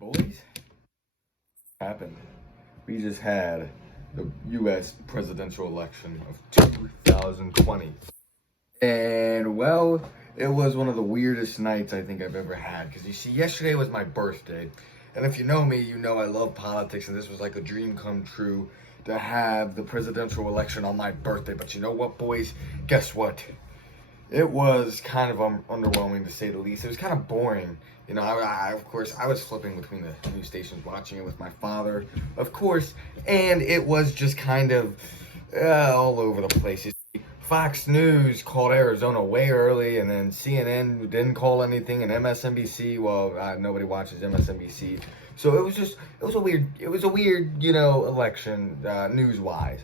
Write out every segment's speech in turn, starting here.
Boys, happened. We just had the U.S. presidential election of 2020. And, well, it was one of the weirdest nights I think I've ever had. Because, you see, yesterday was my birthday. And if you know me, you know I love politics. And this was like a dream come true to have the presidential election on my birthday. But you know what, boys? Guess what? It was kind of underwhelming to say the least. It was kind of boring. You know, of course, I was flipping between the news stations, watching it with my father, of course, and it was just kind of all over the place. You see, Fox News called Arizona way early, and then CNN didn't call anything, and MSNBC, well, nobody watches MSNBC, so it was a weird, election news-wise.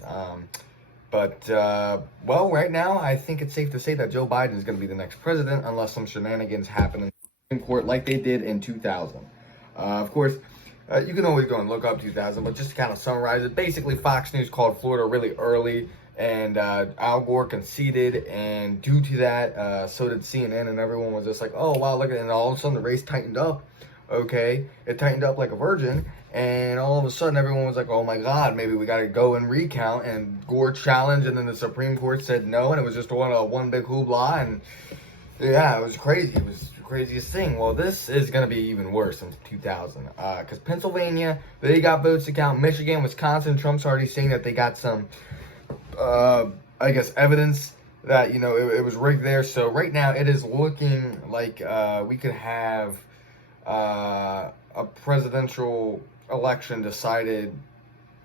But, well, right now, I think it's safe to say that Joe Biden is going to be the next president unless some shenanigans happen in the Supreme Court like they did in 2000. Of course, you can always go and look up 2000, but just to kind of summarize it, basically Fox News called Florida really early, and Al Gore conceded, and due to that, so did CNN, and everyone was just like, oh, wow, look at it, and all of a sudden the race tightened up. Okay, it tightened up like a virgin, and all of a sudden everyone was like, oh my god, maybe we got to go and recount, and Gore challenged, and then the Supreme Court said no, and it was just one big hoopla, and yeah, it was crazy. It was the craziest thing. Well, this is going to be even worse than 2000, because Pennsylvania, they got votes to count. Michigan, Wisconsin, Trump's already saying that they got some, I guess, evidence that, it was rigged there. So right now it is looking like we could have a presidential election decided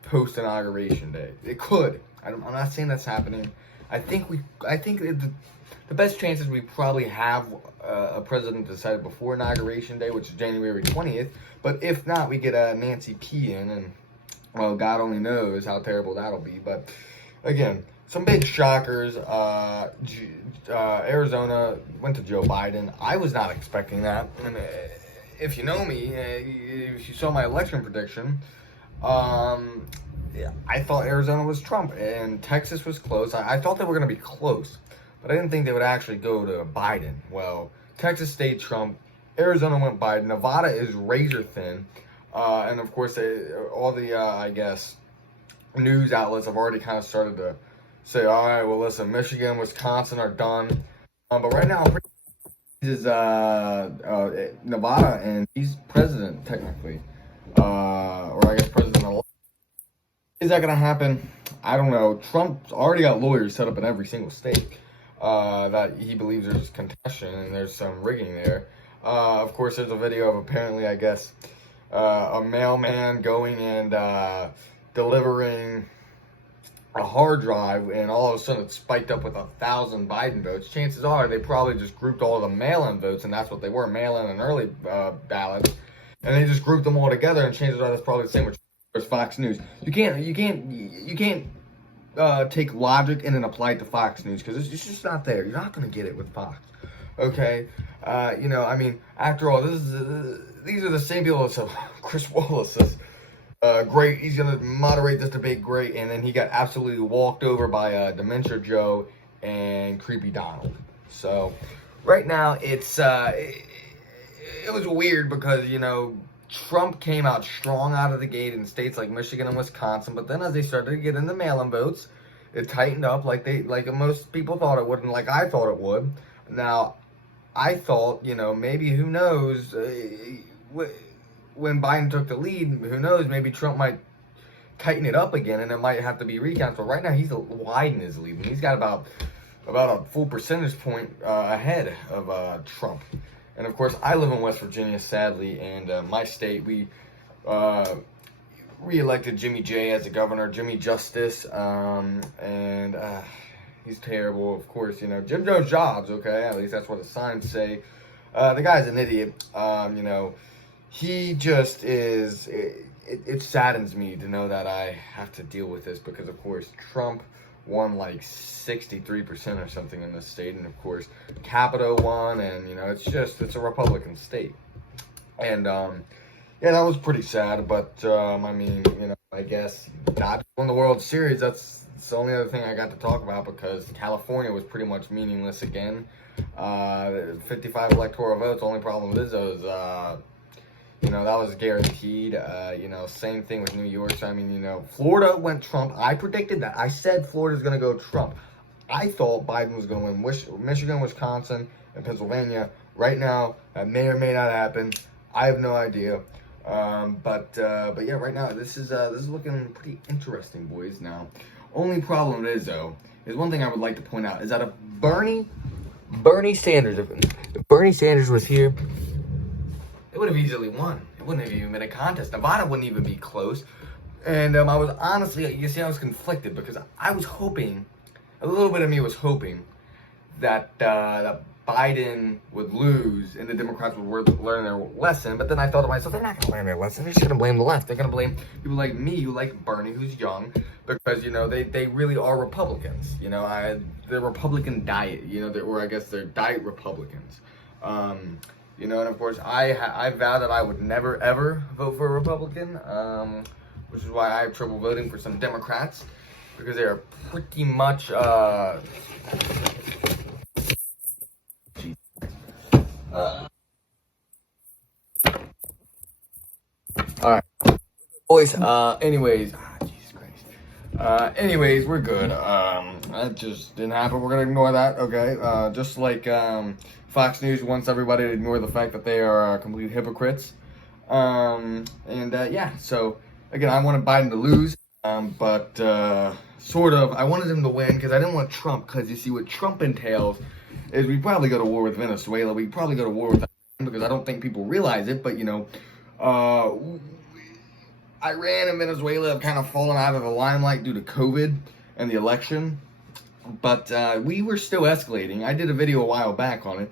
post inauguration day. It could. I'm not saying that's happening. I think the best chances we probably have a president decided before inauguration day, which is January 20th. But if not, we get Nancy P in, and well, God only knows how terrible that'll be. But again, some big shockers. Arizona went to Joe Biden. I was not expecting that. And, if you know me, if you saw my election prediction, I thought Arizona was Trump and Texas was close. I thought they were going to be close, but I didn't think they would actually go to Biden. Well, Texas stayed Trump, Arizona went Biden, Nevada is razor thin, and of course, all the, I guess, news outlets have already kind of started to say, all right, well, listen, Michigan, Wisconsin are done, but right now, is Nevada, and he's president technically, or I guess president-elect. Is that gonna happen? I don't know. Trump's already got lawyers set up in every single state that he believes there's contention and there's some rigging there. Of course, there's a video of apparently, I guess, a mailman going and delivering a hard drive, and all of a sudden it's spiked up with 1,000 Biden votes. Chances are they probably just grouped all the mail-in votes, and that's what they were, mail-in and early ballots, and they just grouped them all together. And chances are that's probably the same with Fox News. You can't take logic and then apply it to Fox News, because it's just not there. You're not going to get it with Fox. Okay, I mean, after all, these are the same people that said Chris Wallace says. Great, he's going to moderate this debate, great, and then he got absolutely walked over by Dementia Joe and Creepy Donald. So, right now, it was weird because, Trump came out strong out of the gate in states like Michigan and Wisconsin, but then as they started to get into mail-in votes, it tightened up like most people thought it would, and like I thought it would. Now, I thought, maybe, who knows, when Biden took the lead, who knows, maybe Trump might tighten it up again, and it might have to be recounted. But right now, he's widening his lead, and he's got about a full percentage point ahead of Trump. And of course, I live in West Virginia, sadly, and my state, we re-elected Jimmy J as the governor, Jimmy Justice, and he's terrible. Of course, Jim Jones jobs, okay, at least that's what the signs say. The guy's an idiot, He just is, it saddens me to know that I have to deal with this because, of course, Trump won like 63% or something in this state, and of course, Capito won, and, it's a Republican state. And, yeah, that was pretty sad, but, I mean, I guess not won the World Series, that's the only other thing I got to talk about because California was pretty much meaningless again. 55 electoral votes, the only problem with Izzo is, You know, that was guaranteed. You know, same thing with New York. So, I mean, you know, Florida went Trump. I predicted that. I said Florida's going to go Trump. I thought Biden was going to win Michigan, Wisconsin, and Pennsylvania. Right now, that may or may not happen. I have no idea. But yeah, right now, this is looking pretty interesting, boys. Now, only problem is, though, is one thing I would like to point out, is that if Bernie Sanders, if Bernie Sanders was here, it would have easily won. It wouldn't have even been a contest. Nevada wouldn't even be close. And I was honestly, you see, I was conflicted because I was hoping, a little bit of me was hoping that that Biden would lose and the Democrats would learn their lesson. But then I thought to myself, they're not going to learn their lesson. They're just going to blame the left. They're going to blame people like me who like Bernie, who's young, because, you know, they really are Republicans. You know, they're Republican diet, you know, or I guess they're diet Republicans. You know, and of course, I vow that I would never, ever vote for a Republican, which is why I have trouble voting for some Democrats, because they are pretty much, alright, boys, anyways, Jesus Christ, anyways, we're good, that just didn't happen, we're gonna ignore that, okay, just like, Fox News wants everybody to ignore the fact that they are complete hypocrites, yeah, so, again, I wanted Biden to lose, but, sort of, I wanted him to win, because I didn't want Trump, because you see, what Trump entails is we probably go to war with Venezuela, we probably go to war with Iran, because I don't think people realize it, but, you know, Iran and Venezuela have kind of fallen out of the limelight due to COVID and the election, but we were still escalating. I did a video a while back on it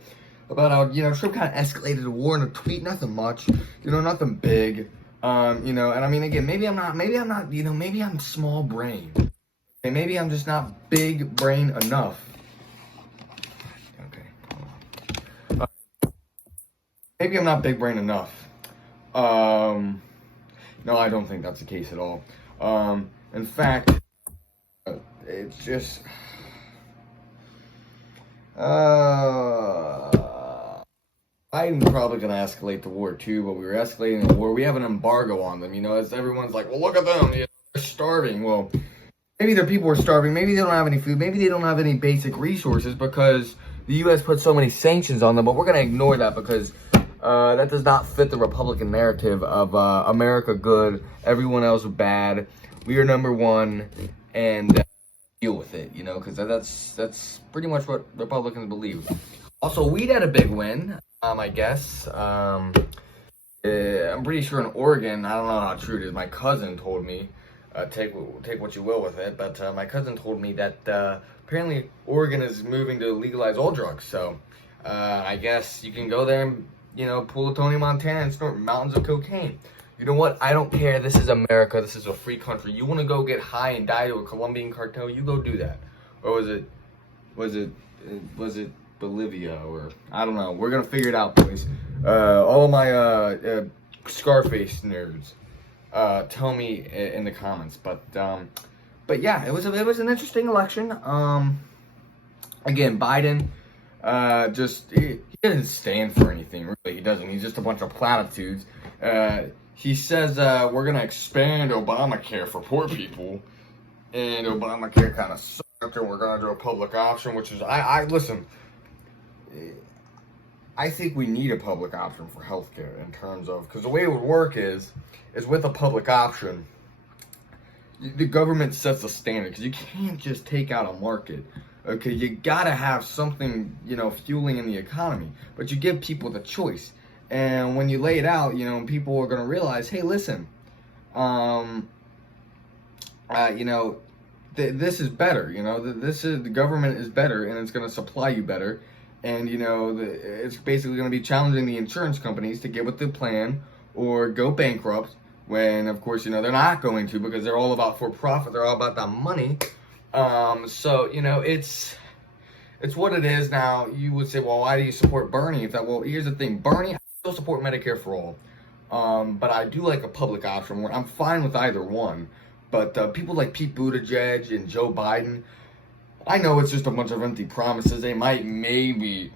about how, you know, Trump kind of escalated the war in a tweet, nothing much, you know, nothing big, you know, and I mean, again, maybe I'm not, you know, maybe I'm small brain, and maybe I'm just not big brain enough. Okay, maybe I'm not big brain enough. No, I don't think that's the case at all. In fact, it's just, Biden's probably going to escalate the war too, but we were escalating the war. We have an embargo on them, you know, as everyone's like, well, look at them, you know, they're starving. Well, maybe their people are starving. Maybe they don't have any food. Maybe they don't have any basic resources because the U.S. put so many sanctions on them, but we're going to ignore that because that does not fit the Republican narrative of America good, everyone else bad, we are number one, and deal with it, you know, because that's pretty much what Republicans believe. Also, weed had a big win, I guess. I'm pretty sure in Oregon, I don't know how true it is, my cousin told me, take what you will with it, but my cousin told me that apparently Oregon is moving to legalize all drugs, so I guess you can go there and, you know, pull a Tony Montana and snort mountains of cocaine. You know what? I don't care. This is America. This is a free country. You want to go get high and die to a Colombian cartel? You go do that. Or was it Bolivia? Or I don't know. We're gonna figure it out, boys. All of my Scarface nerds, tell me in the comments. But yeah, it was an interesting election. Again, Biden. He doesn't stand for anything, really. He doesn't. He's just a bunch of platitudes. He says, we're going to expand Obamacare for poor people, and Obamacare kind of sucked, and we're going to do a public option, which is, listen, I think we need a public option for healthcare in terms of, because the way it would work is with a public option, the government sets a standard, because you can't just take out a market. Okay, you gotta have something, you know, fueling in the economy, but you give people the choice. And when you lay it out, you know, people are gonna realize, hey, listen, you know, this is better. You know, the government is better, and it's gonna supply you better. And you know, it's basically gonna be challenging the insurance companies to get with the plan or go bankrupt. When, of course, you know, they're not going to, because they're all about for profit. They're all about the money. So, you know, it's what it is. Now, you would say, well, why do you support Bernie? Well, here's the thing. Bernie, I still support Medicare for all. But I do like a public option where I'm fine with either one. But people like Pete Buttigieg and Joe Biden, I know it's just a bunch of empty promises. They might maybe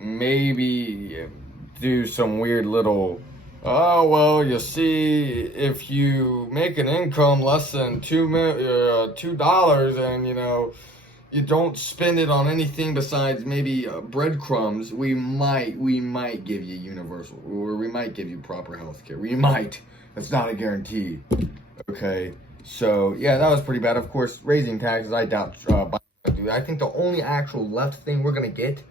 do some weird little Oh, well, you see, if you make an income less than $2 and, you don't spend it on anything besides maybe breadcrumbs, we might give you universal, or we might give you proper health care. We might. That's not a guarantee. Okay. So, yeah, that was pretty bad. Of course, raising taxes, I doubt Biden's gonna do that. I think the only actual left thing we're going to get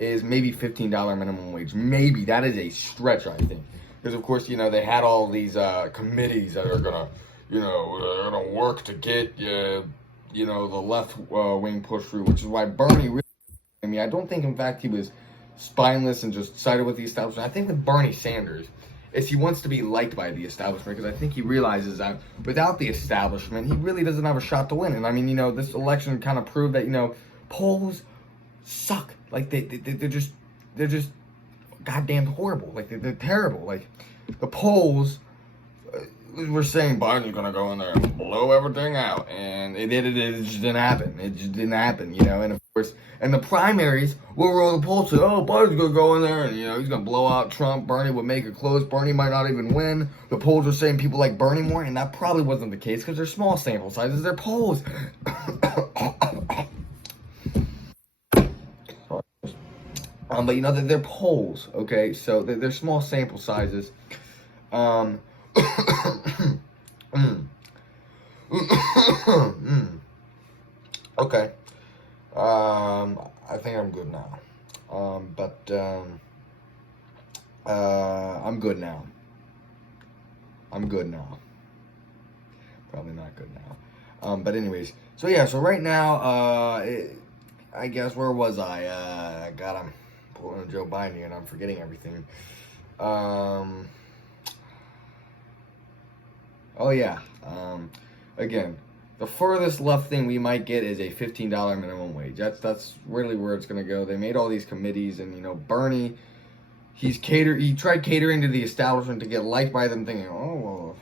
is maybe $15 minimum wage. Maybe. That is a stretch, I think. Because, of course, they had all these committees that are going to, they're going to work to get, the left wing push through, which is why Bernie really, I don't think, in fact, he was spineless and just sided with the establishment. I think with Bernie Sanders is he wants to be liked by the establishment, because I think he realizes that without the establishment, he really doesn't have a shot to win. And this election kind of proved that, polls suck. Like they're just goddamn horrible. Like they're terrible. Like the polls were saying Biden's gonna go in there and blow everything out, and it just didn't happen. It just didn't happen, And of course, and the primaries, what were all the polls saying? Oh, Biden's gonna go in there and he's gonna blow out Trump. Bernie would make it close. Bernie might not even win. The polls were saying people like Bernie more, and that probably wasn't the case because they're small sample sizes. They're polls. But they're polls, okay? So they're small sample sizes. Okay. I think I'm good now. I'm good now. I'm good now. Probably not good now. But anyways, so yeah, so right now, I guess, where was I? God, I'm pulling a Joe Biden here and I'm forgetting everything. Oh yeah. Again, the furthest left thing we might get is a $15 minimum wage. That's really where it's gonna go. They made all these committees, and Bernie, he tried catering to the establishment to get liked by them, thinking, oh well,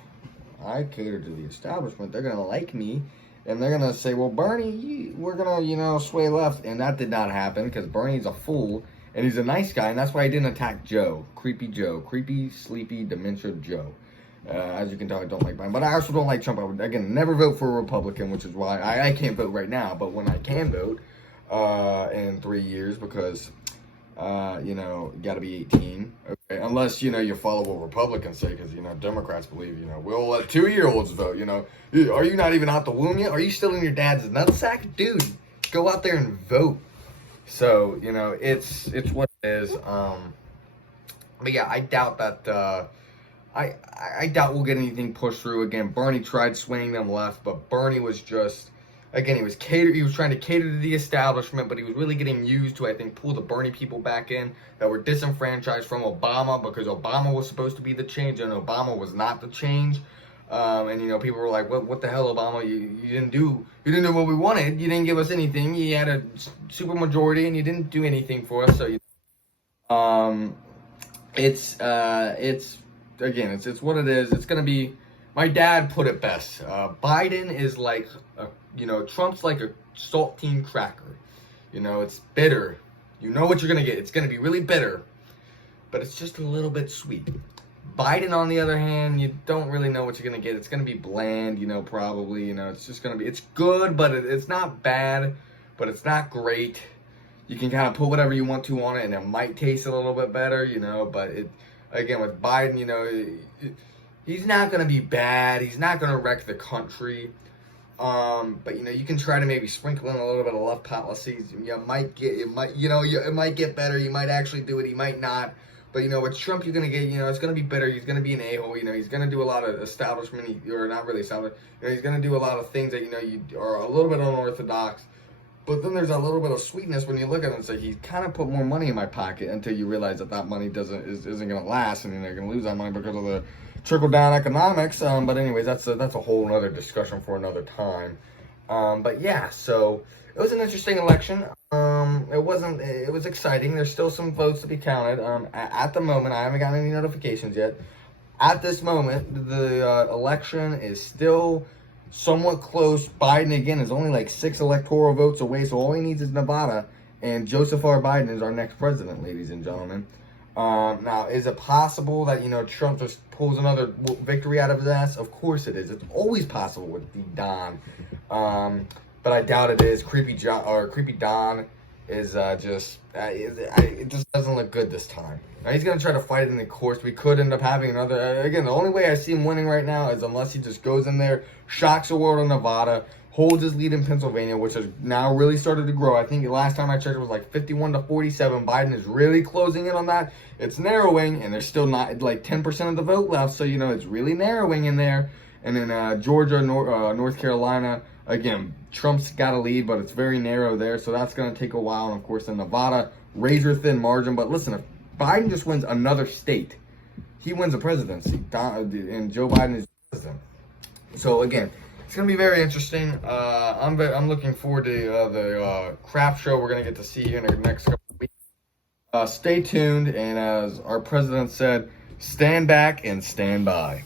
if I cater to the establishment, they're gonna like me, and they're gonna say, well, Bernie, we're gonna sway left, and that did not happen because Bernie's a fool and he's a nice guy, and that's why I didn't attack creepy, sleepy, dementia Joe. As you can tell, I don't like Biden, but I also don't like Trump. I would, again, never vote for a Republican, which is why I can't vote right now. But when I can vote in 3 years, because you got to be 18, okay? Unless you follow what Republicans say, because Democrats believe we'll let 2-year-olds vote. Are you not even out the womb yet? Are you still in your dad's nutsack, dude? Go out there and vote. So it's what it is. But yeah, I doubt that. I doubt we'll get anything pushed through. Again, Bernie tried swinging them left, but Bernie was just, again, he was trying to cater to the establishment, but he was really getting used to, I think, pull the Bernie people back in that were disenfranchised from Obama, because Obama was supposed to be the change, and Obama was not the change. And people were like, what the hell, Obama? You didn't do what we wanted. You didn't give us anything. You had a super majority, and you didn't do anything for us. So, again, it's what it is. It's going to be, my dad put it best. Biden is like, Trump's like a saltine cracker. It's bitter. You know what you're going to get. It's going to be really bitter, but it's just a little bit sweet. Biden, on the other hand, you don't really know what you're going to get. It's going to be bland, probably. It's just going to be, it's good, but it's not bad, but it's not great. You can kind of put whatever you want to on it, and it might taste a little bit better, but again, with Biden, he's not going to be bad. He's not going to wreck the country. But you can try to maybe sprinkle in a little bit of left policies. It might get better. You might actually do it. He might not. But with Trump, you're going to get, it's going to be better. He's going to be an a-hole. He's going to do a lot of establishment, or not really establishment. He's going to do a lot of things that, you are a little bit unorthodox. But then there's a little bit of sweetness when you look at it and say, he kind of put more money in my pocket, until you realize that money isn't going to last, and then they're going to lose that money because of the trickle-down economics. But anyways, that's a whole other discussion for another time. But yeah, so it was an interesting election. It was exciting. There's still some votes to be counted. At the moment, I haven't gotten any notifications yet. At this moment, the election is still somewhat close. Biden, again, is only like 6 electoral votes away, so all he needs is Nevada, and Joseph R. Biden is our next president, ladies and gentlemen. Now, is it possible that, Trump just pulls another victory out of his ass? Of course it is. It's always possible with the Don. But I doubt it is. Creepy Don is it just doesn't look good this time. Now, he's going to try to fight it in the course. We could end up having another. Again, the only way I see him winning right now is unless he just goes in there, shocks the world in Nevada, holds his lead in Pennsylvania, which has now really started to grow. I think last time I checked, it was like 51-47. Biden is really closing in on that. It's narrowing, and there's still not like 10% of the vote left. So, it's really narrowing in there. And then Georgia, North Carolina, again, Trump's got a lead, but it's very narrow there. So that's going to take a while. And, of course, in Nevada, razor-thin margin. But listen, if Biden just wins another state, he wins the presidency, and Joe Biden is president. So, again, it's going to be very interesting. I'm looking forward to the crap show we're going to get to see here in the next couple of weeks. Stay tuned, and as our president said, stand back and stand by.